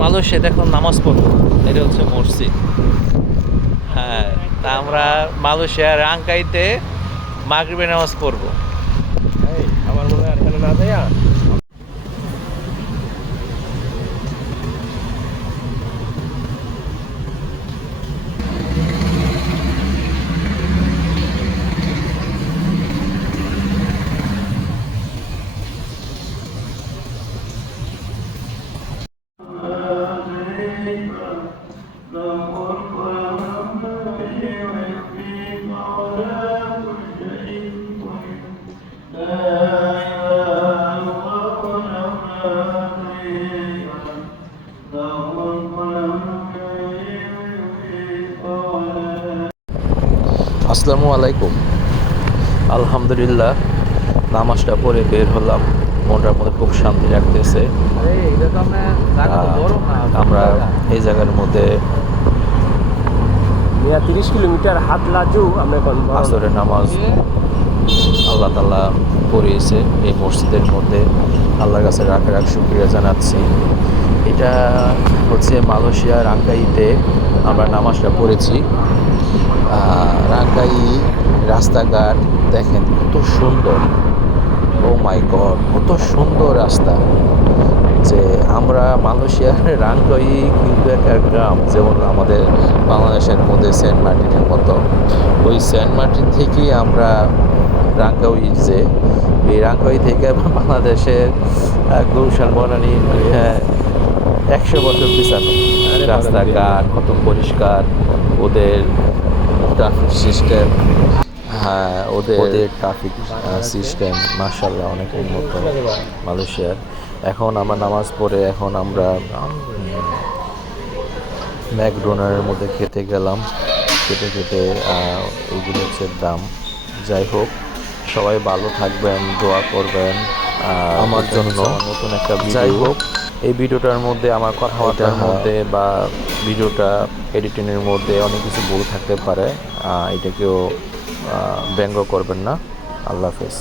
মালয়েশিয়াতে এখন নামাজ পড়বো। এটা হচ্ছে মসজিদ। হ্যাঁ, তা আমরা মালয়েশিয়ার রাংকাইতে মাগরিবের নামাজ পড়বো। আমার মনে হয় এখানে না যাইয়া আসসালামু আলাইকুম। আলহামদুলিল্লাহ, নামাজটা পড়ে বের হলাম। মনটার মধ্যে খুব শান্তি রাখতেছে। আমরা এই জায়গার মধ্যে 30 কিলোমিটার হাত লাজু আমরা এখন আসরের নামাজ আল্লাহ তাআলা পড়িয়েছে এই মসজিদের মধ্যে। আল্লাহর কাছে লাখ লাখ শুকরিয়া জানাচ্ছি। এটা হচ্ছে মালয়েশিয়া রাংকাইতে আমরা নামাজটা পড়েছি। রাংকাই রাস্তাঘাট দেখেন কত সুন্দর। ও মাই গড, কত সুন্দর রাস্তা। যে আমরা মালয়েশিয়ার রাংকাই কিন্তু একটা গ্রাম, যেমন আমাদের বাংলাদেশের মধ্যে সেন্ট মার্টিনের মতো। ওই সেন্ট মার্টিন থেকেই আমরা রাংকাই, যে এই রাংকাই থেকে বাংলাদেশের গুলশান বনানী 100 বছর পিছানো। রাস্তাঘাট কত পরিষ্কার, ওদের ট্রাফিক সিস্টেম, হ্যাঁ ওদের ট্রাফিক সিস্টেম মাশাআল্লাহ অনেক উন্নত মালয়েশিয়ার। এখন আমরা নামাজ পড়ে এখন আমরা ম্যাকডোনাল্ডের মধ্যে খেতে গেলাম। খেতে এগুলো হচ্ছে দাম। যাই হোক, সবাই ভালো থাকবেন, দোয়া করবেন আমার জন্য। নতুন একটা যাই হোক, এই ভিডিওটার মধ্যে আমার কথাবার্তার মধ্যে বা ভিডিওটা এডিটিংয়ের মধ্যে অনেক কিছু ভুল থাকতে পারে। এটাকেও ব্যঙ্গ করবেন না। আল্লাহ হাফেজ।